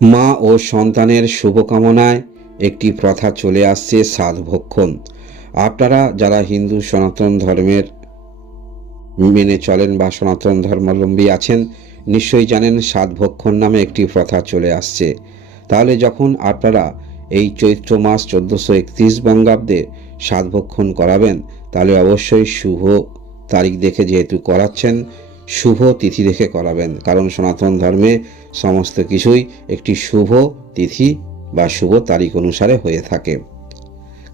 মা ও সন্তানের শুভকামনায় একটি প্রথা চলে আসছে সাধভক্ষণ। আপনারা যারা হিন্দু সনাতন ধর্মের মেনে চলেন বা সনাতন ধর্মাবলম্বী আছেন, নিশ্চয়ই জানেন সাধভক্ষণ নামে একটি প্রথা চলে আসছে। তাহলে যখন আপনারা এই চৈত্র মাস চোদ্দোশো একত্রিশ বঙ্গাব্দে সাধভক্ষণ করাবেন, তাহলে অবশ্যই শুভ তারিখ দেখে যেহেতু করাচ্ছেন শুভ তিথি দেখে করাবেন। কারণ সনাতন ধর্মে সমস্ত কিছুই একটি শুভ তিথি বা শুভ তারিখ অনুসারে হয়ে থাকে।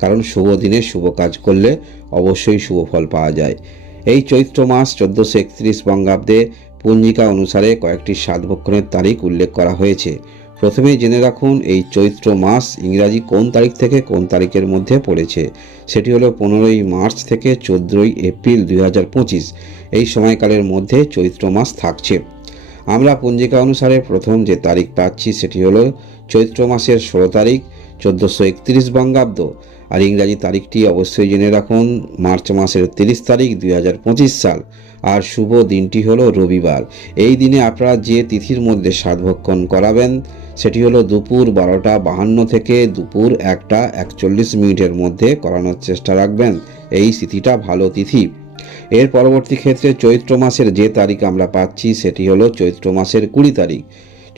কারণ শুভ দিনে শুভ কাজ করলে অবশ্যই শুভ ফল পাওয়া যায়। এই চৈত্র মাস চোদ্দোশো একত্রিশ বঙ্গাব্দে পঞ্জিকা অনুসারে কয়েকটি সাত ভক্ষণের তারিখ উল্লেখ করা হয়েছে। প্রথমেই জেনে রাখুন, এই চৈত্র মাস ইংরাজি কোন তারিখ থেকে কোন তারিখের মধ্যে পড়েছে? সেটি হলো পনেরোই মার্চ থেকে চোদ্দোই এপ্রিল দুই হাজার পঁচিশ। এই সময়কালের মধ্যে চৈত্র মাস থাকছে। আমরা পঞ্জিকা অনুসারে প্রথম যে তারিখ পাচ্ছি সেটি হলো চৈত্র মাসের ষোলো তারিখ, চোদ্দোশো একত্রিশ বঙ্গাব্দ। আর ইংরাজি তারিখটি অবশ্যই জেনে রাখুন, মার্চ মাসের তিরিশ তারিখ দুই হাজার পঁচিশ সাল। আর শুভ দিনটি হলো রবিবার। এই দিনে আপনারা যে তিথির মধ্যে সাধভক্ষণ করাবেন সেটি হলো দুপুর বারোটা বাহান্ন থেকে দুপুর একটা একচল্লিশ মিনিটের মধ্যে করানোর চেষ্টা রাখবেন। এই তিথিটা ভালো তিথি। এর পরবর্তী ক্ষেত্রে চৈত্র মাসের যে তারিখ আমরা পাচ্ছি সেটি হলো চৈত্র মাসের কুড়ি তারিখ।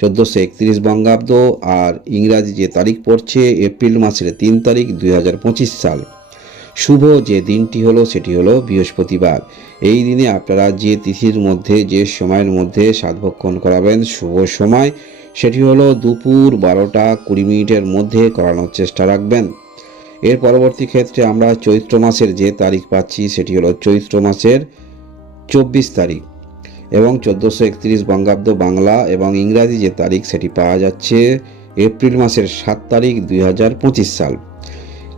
চোদ্দোশো একত্রিশ বঙ্গাব্দ আর ইংরাজি যে তারিখ পড়ছে এপ্রিল মাসের তিন তারিখ দুই হাজার পঁচিশ সাল। শুভ যে দিনটি হলো সেটি হলো বৃহস্পতিবার। এই দিনে আপনারা যে তিথির মধ্যে, যে সময়ের মধ্যে সাধভক্ষণ করাবেন, শুভ সময় সেটি হলো দুপুর বারোটা কুড়ি মিনিটের মধ্যে করানোর চেষ্টা রাখবেন। এর পরবর্তী ক্ষেত্রে আমরা চৈত্র মাসের যে তারিখ পাচ্ছি সেটি হলো চৈত্র মাসের চব্বিশ তারিখ এবং চোদ্দোশো একত্রিশ বঙ্গাব্দ বাংলা এবং ইংরাজি যে তারিখ সেটি পাওয়া যাচ্ছে এপ্রিল মাসের সাত তারিখ দুই হাজার পঁচিশ সাল।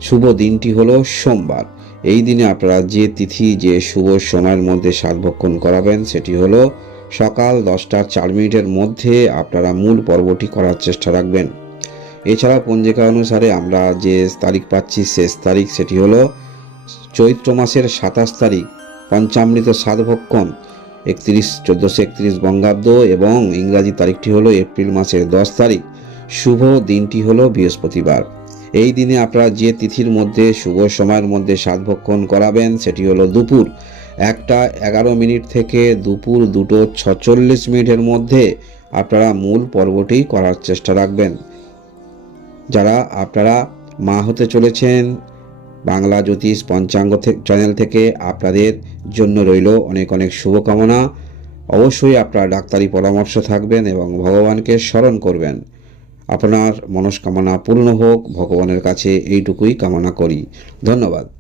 শুভ দিনটি হলো সোমবার। এই দিনে আপনারা যে তিথি যে শুভ সময়ের মধ্যে সাতভক্ষণ করাবেন সেটি হলো সকাল দশটা চার মিনিটের মধ্যে আপনারা মূল পর্বটি করার চেষ্টা রাখবেন। এছাড়া পঞ্জিকা অনুসারে আমরা যে তারিখ পাচ্ছি শেষ তারিখ সেটি হলো চৈত্র মাসের সাতাশ তারিখ, পঞ্চামৃত সাতভক্ষণ একত্রিশ, চোদ্দোশো একত্রিশ বঙ্গাব্দ এবং ইংরাজি তারিখটি হলো এপ্রিল মাসের দশ তারিখ। শুভ দিনটি হলো বৃহস্পতিবার। এই দিনে আপনারা যে তিথির মধ্যে শুভ সময়ের মধ্যে সাধভক্ষণ করাবেন সেটি হলো দুপুর। একটা এগারো মিনিট থেকে দুপুর দুটো ছচল্লিশ মিনিটের মধ্যে আপনারা মূল পর্বটি করার চেষ্টা রাখবেন। যারা আপনারা মা হতে চলেছেন, বাংলা জ্যোতিষ পঞ্চাঙ্গ চ্যানেল থেকে আপনাদের জন্য রইল অনেক অনেক শুভকামনা। অবশ্যই আপনারা ডাক্তারি পরামর্শ থাকবেন এবং ভগবানকে স্মরণ করবেন। আপনার মনস্কামনা পূর্ণ হোক, ভগবানের কাছে এইটুকুই কামনা করি। ধন্যবাদ।